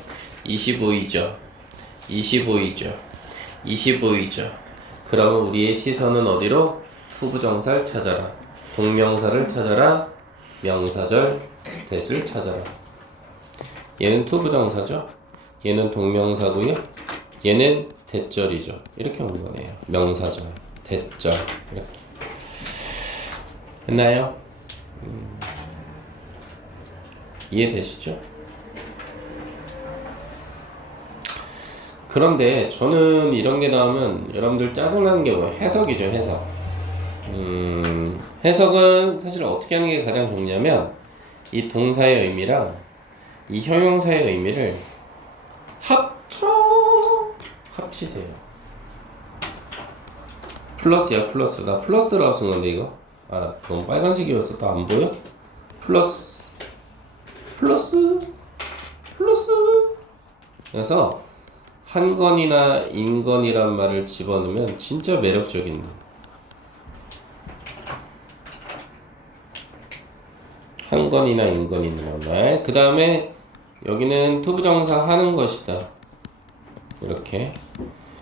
25이죠. 25이죠. 25이죠. 그러면 우리의 시선은 어디로? 투부정사를 찾아라. 동명사를 찾아라. 명사절 대수를 찾아라. 얘는 투부정사죠. 얘는 동명사고요. 얘는 대절이죠. 이렇게 온 거네요. 명사절, 대절 이렇게. 됐나요? 이해되시죠? 그런데 저는 이런 게 나오면 여러분들 짜증나는 게 뭐예요? 해석이죠, 해석. 해석은 사실 어떻게 하는 게 가장 좋냐면 이 동사의 의미랑 이 형용사의 의미를 합치세요. 플러스야, 플러스. 나 플러스라고 쓴 건데 이거. 아, 너무 빨간색이어서 또 안 보여? 플러스. 그래서 한건이나 인건이란 말을 집어넣으면 진짜 매력적인. 한건이나 인건이라는 말. 그 다음에 여기는 투부정사 하는 것이다. 이렇게.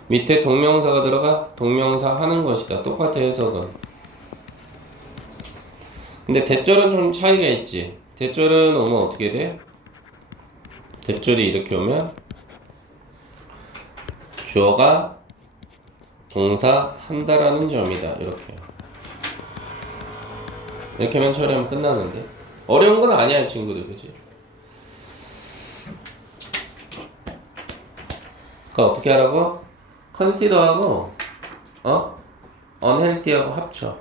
밑에 동명사가 들어가 동명사 하는 것이다. 똑같아 해석은. 근데 대절은 좀 차이가 있지. 대절은 오면 어떻게 돼? 대절이 이렇게 오면 주어가 동사 한다라는 점이다. 이렇게만 처리하면 끝나는데 어려운 건 아니야 친구들, 그치? 그거 어떻게 하라고? consider하고 unhealthy하고 합쳐.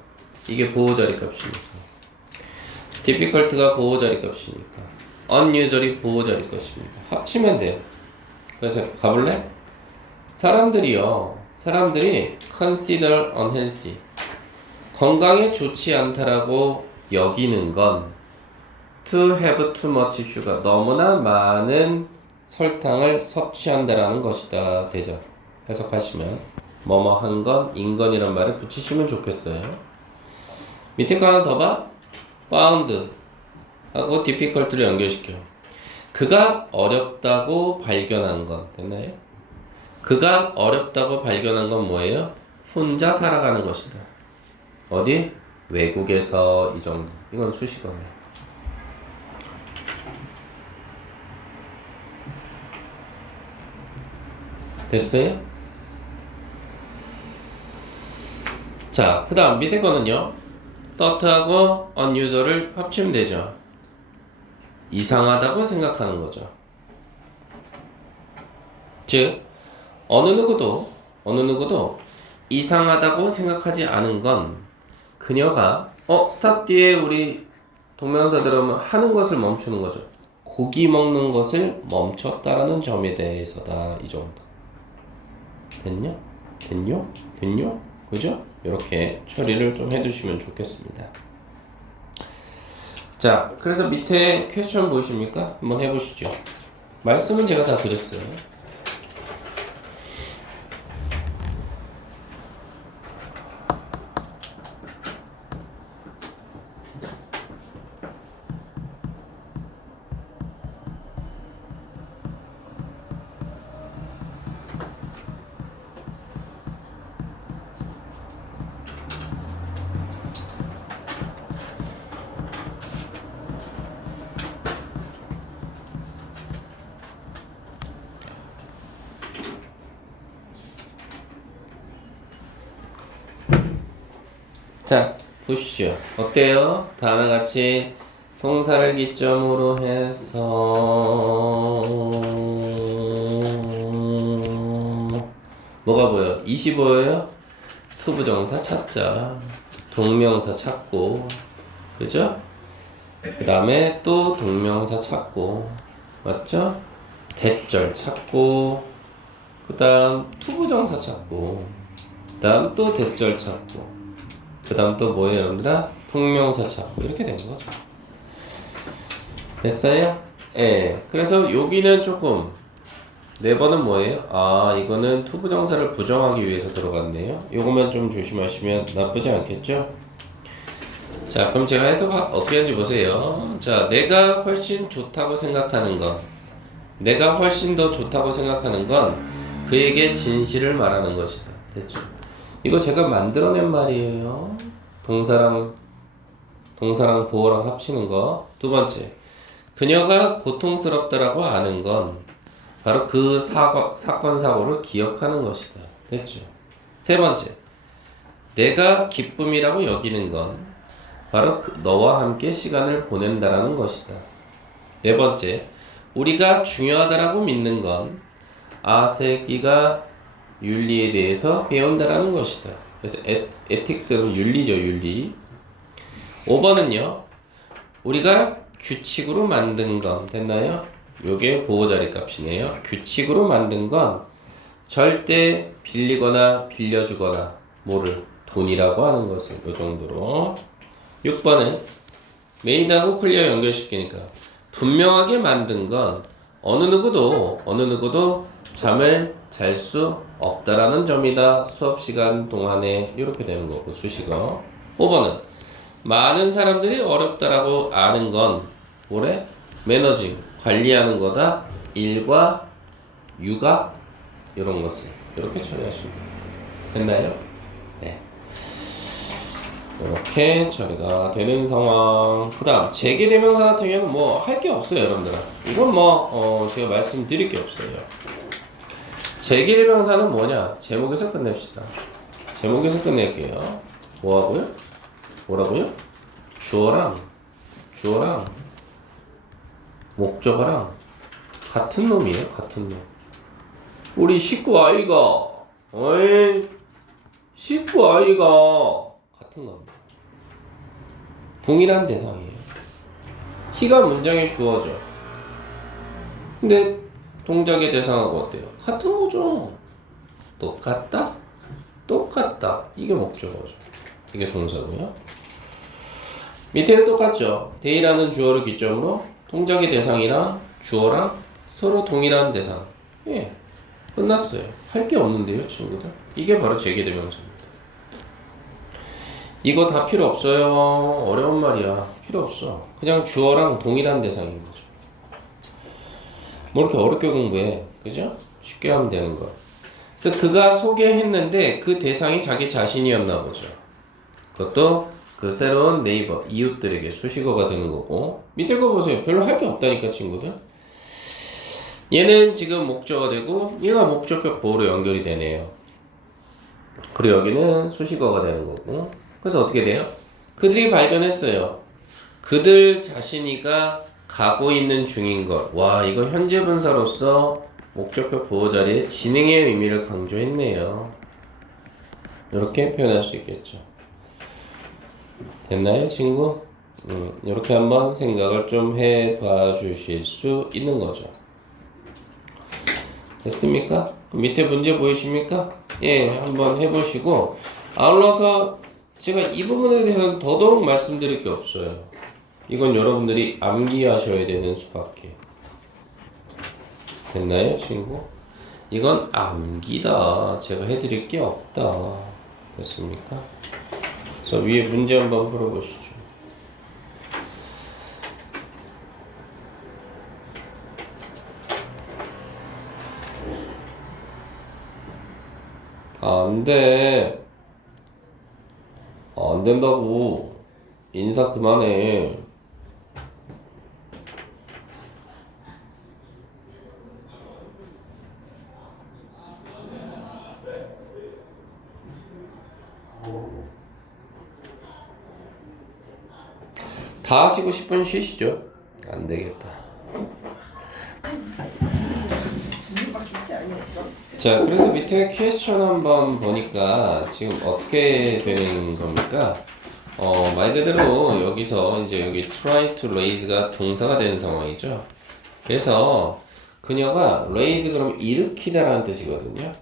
이게 보호자리 값이니까. difficult가 보호자리 값이니까. unusual이 보호자리 값이니까. 합치면 돼요. 그래서 가볼래? 사람들이 consider unhealthy, 건강에 좋지 않다라고 여기는 건 to have too much sugar, 너무나 많은 설탕을 섭취한다라는 것이다. 되죠? 해석하시면 뭐뭐 한 건, 인건이란 말을 붙이시면 좋겠어요. 밑에 거 하나 더 봐. found 하고 difficult를 연결시켜. 그가 어렵다고 발견한 건. 됐나요? 그가 어렵다고 발견한 건 뭐예요? 혼자 살아가는 것이다. 어디? 외국에서. 이 정도. 이건 수식어네요. 됐어요? 자, 그 다음 밑에 거는요. thought하고 unusual을 합치면 되죠. 이상하다고 생각하는 거죠. 즉 어느 누구도 이상하다고 생각하지 않은 건 그녀가 스탑 뒤에 우리 동명사 들어오면 하는 것을 멈추는 거죠. 고기 먹는 것을 멈췄다라는 점에 대해서다. 이 정도. 됐냐? 그죠? 이렇게 처리를 좀 해두시면 좋겠습니다. 자, 그래서 밑에 퀘스천 보이십니까? 한번 해보시죠. 말씀은 제가 다 드렸어요. 자, 보시죠. 어때요? 다 하나같이 동사를 기점으로 해서 뭐가 보여? 25예요? 투부정사 찾자. 동명사 찾고. 그죠? 그 다음에 또 동명사 찾고. 맞죠? 대절 찾고. 그 다음 투부정사 찾고. 그 다음 또 대절 찾고. 그 다음 또 뭐예요, 여러분들아? 동명사 찾고. 이렇게 된 거죠. 됐어요? 예. 그래서 여기는 조금 네번은 뭐예요? 아, 이거는 투부정사를 부정하기 위해서 들어갔네요. 요거만 좀 조심하시면 나쁘지 않겠죠? 자, 그럼 제가 해석 어떻게 하는지 보세요. 자, 내가 훨씬 좋다고 생각하는 건, 내가 훨씬 더 좋다고 생각하는 건 그에게 진실을 말하는 것이다. 됐죠? 이거 제가 만들어낸 말이에요. 동사랑 보어랑 합치는 거. 두 번째, 그녀가 고통스럽다라고 아는 건 바로 그 사건, 사고를 기억하는 것이다. 됐죠? 세 번째, 내가 기쁨이라고 여기는 건 바로 너와 함께 시간을 보낸다라는 것이다. 네 번째, 우리가 중요하다라고 믿는 건 아세기가 윤리에 대해서 배운다라는 것이다. 그래서 에틱스는 윤리죠, 윤리. 5번은요, 우리가 규칙으로 만든 건 됐나요? 요게 보호자리 값이네요. 규칙으로 만든 건 절대 빌리거나 빌려주거나 뭐를 돈이라고 하는 것을 요 정도로. 6번은 메이드하고 클리어 연결시키니까 분명하게 만든 건 어느 누구도 잠을 잘 수 없다라는 점이다. 수업 시간 동안에 이렇게 되는 거고 수식어. 5번은 많은 사람들이 어렵다라고 아는 건 뭐래? 매너징, 관리하는 거다. 일과 육아 이런 것을 이렇게 처리하시면 됐나요? 네. 이렇게 처리가 되는 상황. 그 다음 재개대명사 같은 경우는 뭐 할 게 없어요, 여러분들. 이건 뭐 제가 말씀드릴 게 없어요. 재개대명사는 뭐냐? 제목에서 끝냅시다. 제목에서 끝낼게요. 뭐하고요? 뭐라고요? 주어랑 목적어랑 같은 놈이에요. 같은 놈. 우리 식구 아이가 식구 아이가 같은 겁니다. 동일한 대상이에요. 히가 문장의 주어죠. 근데 동작의 대상하고 어때요? 같은 거죠. 똑같다? 이게 목적어죠. 이게 동사고요. 밑에는 똑같죠. 데이라는 주어를 기점으로 동작의 대상이랑 주어랑 서로 동일한 대상. 예, 끝났어요. 할 게 없는데요, 친구들. 이게 바로 재개대명사입니다. 이거 다 필요 없어요. 어려운 말이야. 필요 없어. 그냥 주어랑 동일한 대상인 거죠. 뭐 이렇게 어렵게 공부해. 그죠? 쉽게 하면 되는 거. 그래서 그가 소개했는데 그 대상이 자기 자신이었나 보죠. 그것도 그 새로운 네이버, 이웃들에게 수식어가 되는 거고. 밑에 거 보세요. 별로 할 게 없다니까, 친구들. 얘는 지금 목적어가 되고 얘가 목적격 보호로 연결이 되네요. 그리고 여기는 수식어가 되는 거고. 그래서 어떻게 돼요? 그들이 발견했어요. 그들 자신이가 가고 있는 중인 것. 와, 이거 현재 분사로서 목적격 보호 자리에 진행의 의미를 강조했네요. 이렇게 표현할 수 있겠죠. 됐나요, 친구? 이렇게 한번 생각을 좀 해봐 주실 수 있는 거죠. 됐습니까? 밑에 문제 보이십니까? 예, 한번 해보시고 아울러서 제가 이 부분에 대해서는 더더욱 말씀드릴 게 없어요. 이건 여러분들이 암기하셔야 되는 수밖에. 됐나요, 친구? 이건 암기다. 제가 해드릴 게 없다. 됐습니까? 그래서 위에 문제 한번 풀어보시죠. 안 돼. 안 된다고. 인사 그만해. 다 하시고 싶으면 쉬시죠. 안 되겠다. 자, 그래서 밑에 퀘스천 한번 보니까 지금 어떻게 되는 겁니까? 말 그대로 여기서 이제 여기 try to raise가 동사가 되는 상황이죠. 그래서 그녀가 raise 그러면 일으키다라는 뜻이거든요.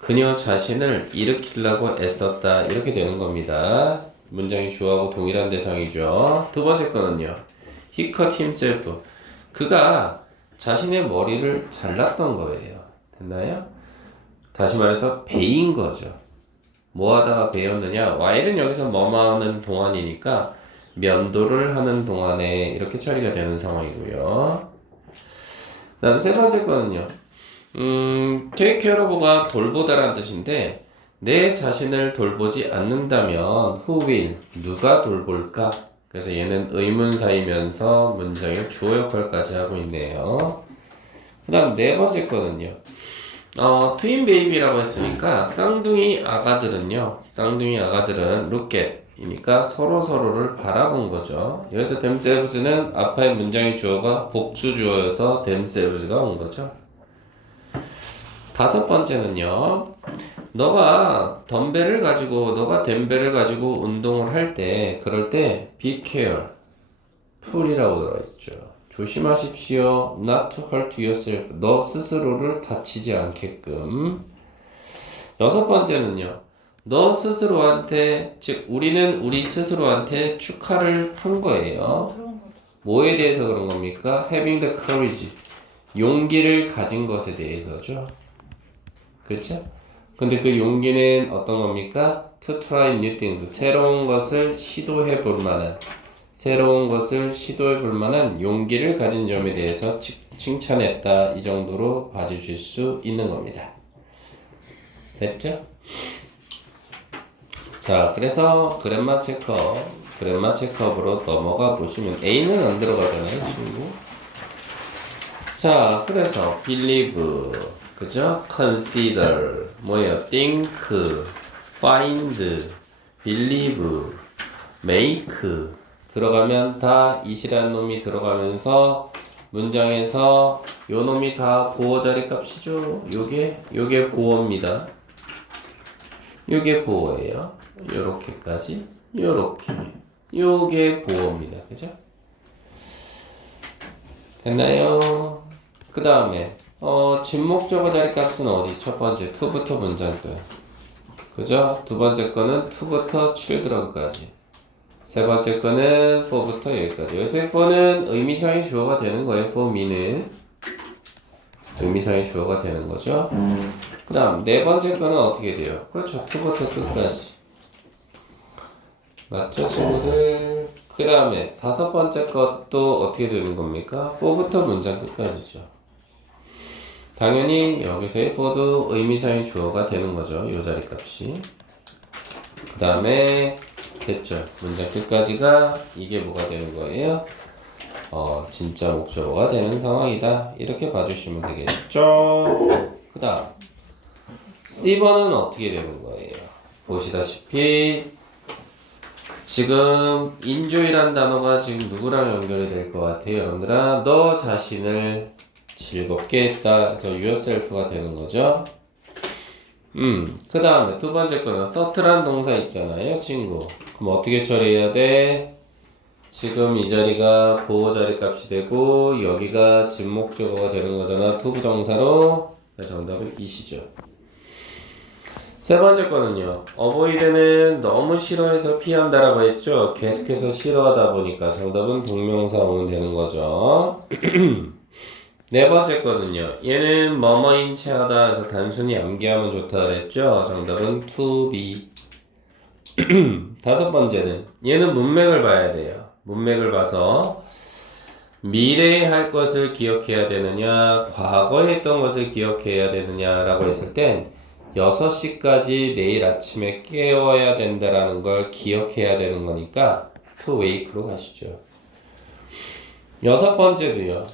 그녀 자신을 일으키려고 애썼다 이렇게 되는 겁니다. 문장이 주어하고 동일한 대상이죠. 두 번째 거는요. He cut himself. 그가 자신의 머리를 잘랐던 거예요. 됐나요? 다시 말해서 배인 거죠. 뭐 하다가 배웠느냐? while은 여기서 뭐뭐 하는 동안이니까 면도를 하는 동안에 이렇게 처리가 되는 상황이고요. 다음 세 번째 거는요. take care of가 돌보다라는 뜻인데 내 자신을 돌보지 않는다면 who will? 누가 돌볼까? 그래서 얘는 의문사이면서 문장의 주어 역할까지 하고 있네요. 그 다음 네 번째 거는요. 트윈 베이비라고 했으니까 쌍둥이 아가들은요. 쌍둥이 아가들은 look at 이니까 서로를 바라본 거죠. 여기서 themselves는 아파의 문장의 주어가 복수 주어여서 themselves가 온 거죠. 다섯 번째는요. 너가 덤벨을 가지고 운동을 할 때 그럴 때 be careful이라고 들어있죠. 조심하십시오. not to hurt yourself. 너 스스로를 다치지 않게끔. 여섯 번째는요. 너 스스로한테, 즉 우리는 우리 스스로한테 축하를 한 거예요. 뭐에 대해서 그런 겁니까? having the courage. 용기를 가진 것에 대해서죠. 그렇죠? 근데 그 용기는 어떤 겁니까? to try new things. 새로운 것을 시도해 볼 만한 용기를 가진 점에 대해서 칭찬했다. 이 정도로 봐주실 수 있는 겁니다. 됐죠? 자, 그래서 그랜마 체크업으로 넘어가 보시면 A는 안 들어가잖아요, 친구. 자, 그래서 believe, 그죠? consider, 뭐예요? think, find, believe, make 들어가면 다 이시라는 놈이 들어가면서 문장에서 요 놈이 다 보호 자리 값이죠. 요게 보호입니다. 요게 보호예요. 요렇게까지, 요게 보호입니다. 그죠? 됐나요? 그 다음에 진목적어 자리 값은 어디? 첫 번째 to부터 문장 끝. 그죠? 두 번째 거는 to부터 children까지. 세 번째 거는 for부터 여기까지. 여기서 for는 의미상의 주어가 되는 거예요. for me는 의미상의 주어가 되는 거죠. 그 다음 네 번째 거는 어떻게 돼요? 그렇죠. to부터 끝까지. 맞죠, 친구들? 그 다음에 다섯 번째 것도 어떻게 되는 겁니까? for부터 문장 끝까지죠. 당연히 여기서의 for도 의미상의 주어가 되는 거죠. 요 자리 값이. 그 다음에 됐죠. 문장 끝까지가 이게 뭐가 되는 거예요? 진짜 목적어가 되는 상황이다. 이렇게 봐주시면 되겠죠. 그 다음 C번은 어떻게 되는 거예요? 보시다시피 지금 enjoy란 단어가 지금 누구랑 연결이 될 것 같아요? 여러분들아, 너 자신을 즐겁게 했다. 그래서 yourself가 되는 거죠. 그 다음에 두 번째 거는 thought란 동사 있잖아요, 친구. 그럼 어떻게 처리해야 돼? 지금 이 자리가 보호 자리 값이 되고 여기가 진목적어가 되는 거잖아. to 부정사로. 정답은 이시죠. 세 번째 거는요. avoid는 너무 싫어해서 피한다라고 했죠. 계속해서 싫어하다 보니까 정답은 동명사 오면 되는 거죠. 네 번째 거는요. 얘는 뭐뭐인 채 하다 해서 단순히 암기하면 좋다 그랬죠. 정답은 to be. 다섯 번째는 얘는 문맥을 봐야 돼요. 문맥을 봐서 미래에 할 것을 기억해야 되느냐, 과거에 했던 것을 기억해야 되느냐라고 했을 땐 6시까지 내일 아침에 깨워야 된다라는 걸 기억해야 되는 거니까 to wake로 가시죠. 여섯 번째도요.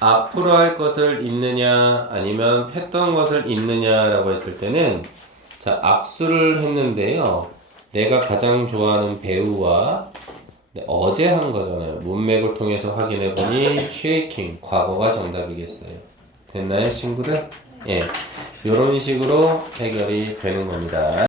앞으로 할 것을 잊느냐 아니면 했던 것을 잊느냐라고 했을 때는 자, 악수를 했는데요. 내가 가장 좋아하는 배우와 어제 한 거잖아요. 문맥을 통해서 확인해 보니 shaking 과거가 정답이겠어요. 됐나요, 친구들? 예, 이런 식으로 해결이 되는 겁니다.